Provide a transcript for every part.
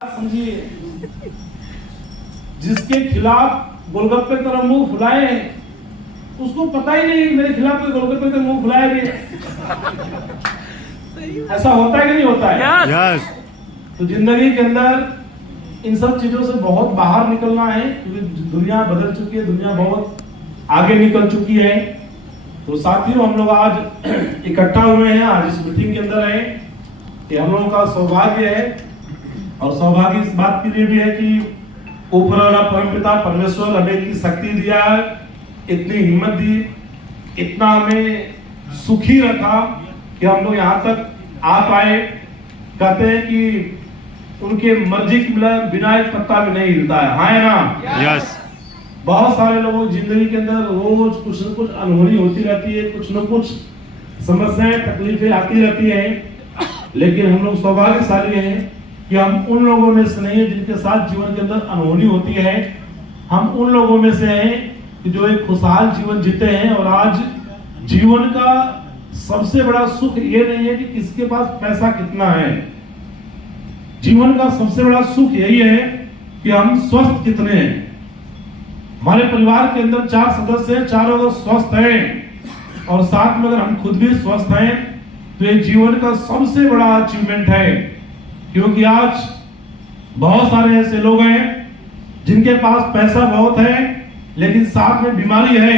समझिए, जिसके खिलाफ गोलगप्पे तरह मुंह फुलाए हैं उसको पता ही नहीं मेरे खिलाफ कोई गोलगप्पे तरह मुंह फुलाए भी है। ऐसा होता है कि नहीं होता है? यस। तो जिंदगी के अंदर इन सब चीजों से बहुत बाहर निकलना है, क्योंकि दुनिया बदल चुकी है, दुनिया बहुत आगे निकल चुकी है। तो साथियों, हम लोग आज इकट्ठा हुए हैं, आज इस मीटिंग के अंदर है कि हम लोगों का सौभाग्य है, और सौभाग्य इस बात के लिए भी है कि ऊपर वाला परमपिता परमेश्वर हमें इतनी शक्ति दिया, इतनी हिम्मत दी, इतना हमें सुखी रखा कि हम लोग यहाँ तक आ पाए। कहते हैं कि उनके मर्जी के बिना एक पत्ता भी नहीं हिलता है, हाँ ना? यस। बहुत सारे लोगों की जिंदगी के अंदर रोज कुछ न कुछ अनहोनी होती रहती है, कुछ न कुछ समस्याएं तकलीफें आती रहती हैं, लेकिन हम लोग सौभाग्यशाली हैं कि हम उन लोगों में से नहीं है जिनके साथ जीवन के अंदर अनहोनी होती है। हम उन लोगों में से हैं कि जो एक खुशहाल जीवन जीते हैं। और आज जीवन का सबसे बड़ा सुख ये नहीं है कि किसके पास पैसा कितना है, जीवन का सबसे बड़ा सुख यही है कि हम स्वस्थ कितने हैं। हमारे परिवार के अंदर 4 सदस्य हैं, चारों लोग स्वस्थ हैं, और साथ में अगर हम खुद भी स्वस्थ हैं तो ये जीवन का सबसे बड़ा अचीवमेंट है। क्योंकि आज बहुत सारे ऐसे लोग हैं जिनके पास पैसा बहुत है लेकिन साथ में बीमारी है,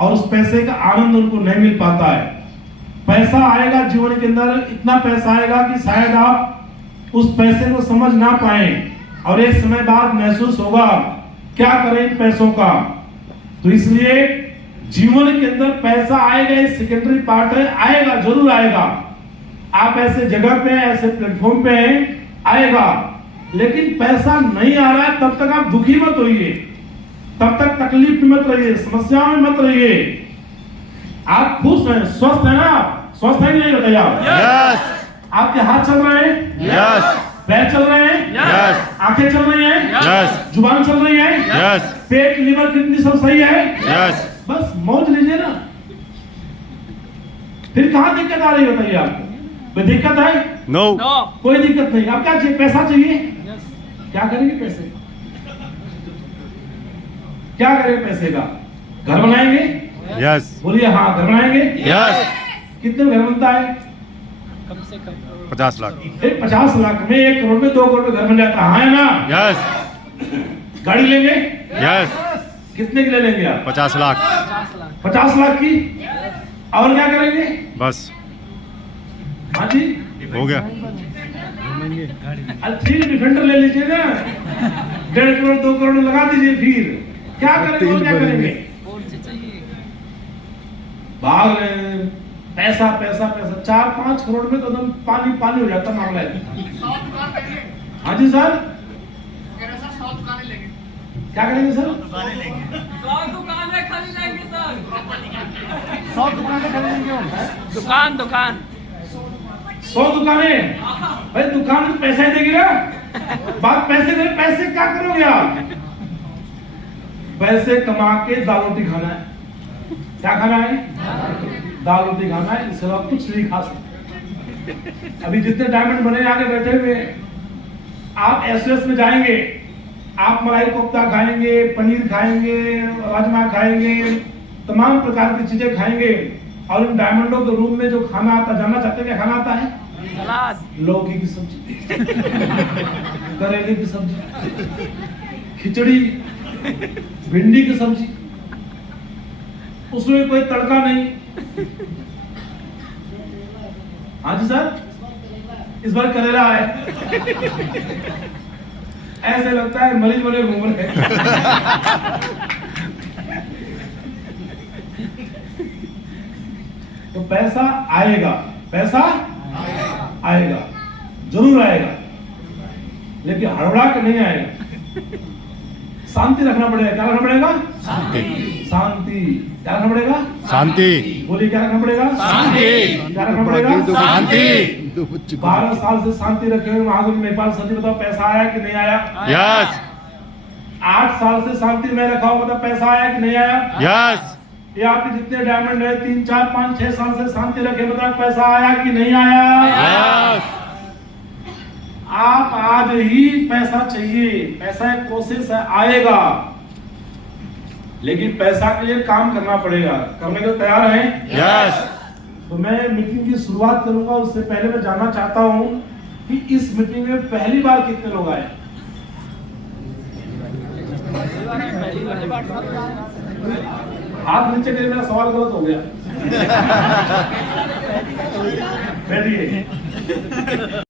और उस पैसे का आनंद उनको नहीं मिल पाता है। पैसा आएगा जीवन के अंदर, इतना पैसा आएगा कि शायद आप उस पैसे को समझ ना पाए, और एक समय बाद महसूस होगा क्या करें इन पैसों का। तो इसलिए जीवन के अंदर पैसा आएगा, एक सेकेंडरी पार्ट है, आएगा, जरूर आएगा। आप ऐसे जगह पे, ऐसे प्लेटफॉर्म पे हैं, आएगा, लेकिन पैसा नहीं आ रहा है तब तक आप दुखी मत होइए, तब तक तकलीफ में मत रहिए, समस्याओं में मत रहिए। आप खुश हैं, स्वस्थ हैं ना? स्वस्थ है नहीं? बताइए आप। यस। आपके हाथ चल रहे हैं? यस। पैर चल रहे हैं? यस। आंखें चल रही हैं? यस। जुबान चल रही है? यस। पेट, लिवर, किडनी सब सही है? यस। बस मौज लीजिए ना, फिर कहां दिक्कत आ रही है बताइए आपको? कोई दिक्कत है? नो। कोई दिक्कत नहीं। अब क्या चाहिए? पैसा चाहिए। क्या करेंगे पैसे? क्या करेंगे पैसे का? घर बनाएंगे? यस। बोलिए हाँ, घर बनाएंगे। यस। कितने में घर बनता है? कम से कम 50 लाख। 50 लाख में, 1 करोड़ में, 2 करोड़ में घर बन जाता है ना? यस। गाड़ी लेंगे? यस। कितने की ले लेंगे आप? 50 लाख। 50 लाख की। और क्या करेंगे? बस हाँ जी, हो गया। ठीक, डिफेंडर ले लीजिए ना, 1.5 करोड़ 2 करोड़ लगा दीजिए। फिर क्या करेंगे? और क्या करेंगे? भाग रहे हैं, पैसा पैसा पैसा। 4-5 करोड़ में तो एकदम पानी पानी हो जाता मामला है। हाँ जी सर, क्या करेंगे सर? 100 दुकानें खरीदेंगे सर। 100 दुकानें खरीदेंगे। दुकान 100 दुकानें? भाई दुकान में पैसा ही देगी ना, बात पैसे दे। पैसे क्या करोगे आप? पैसे कमा के दाल रोटी खाना है। क्या खाना है? दाल रोटी खाना है, इसके अलावा कुछ नहीं खा सकते। अभी जितने डायमंड बने आगे बैठे हुए, आप एसएस में जाएंगे, आप मलाई कोफ्ता खाएंगे, पनीर खाएंगे, राजमा खाएंगे, तमाम प्रकार की चीजें खाएंगे, और इन डायमंडों के रूम में जो खाना आता, जानना चाहते हैं क्या खाना आता है? सलाद, लौकी की सब्जी, करेले की सब्जी, खिचड़ी, भिंडी की सब्जी, उसमें कोई तड़का नहीं। हाँ जी सर, इस बार करेला है। ऐसे लगता है मरीज बने घूम रहे। तो पैसा आएगा, पैसा आएगा, जरूर आएगा, लेकिन हड़बड़ा के नहीं आएगा। शांति रखना पड़ेगा। क्या रखना पड़ेगा? शांति। क्या रखना पड़ेगा? शांति। बोलिए, क्या रखना पड़ेगा? शांति। क्या रखना पड़ेगा? शांति। 12 साल से शांति रखे हुए महागुरु नेपाल सच बताओ, पैसा आया कि नहीं आया? यस। 8 साल से शांति में रखा हुआ, बताओ पैसा आया कि नहीं आया? यस। ये आपके जितने डायमंड है, 3, 4, 5, 6 साल से शांति रखे, बताओ पैसा आया कि नहीं आया? यस। आप आज ही पैसा चाहिए, पैसा एक प्रोसेस है, आएगा, लेकिन पैसा के लिए काम करना पड़ेगा। करने को तैयार हैं? यस। तो मैं मीटिंग की शुरुआत करूंगा। उससे पहले मैं जानना चाहता हूं कि इस मीटिंग में पहली बार कितने लोग आए? हाथ नीचे करके मेरा सवाल गलत हो गया। बैठिए।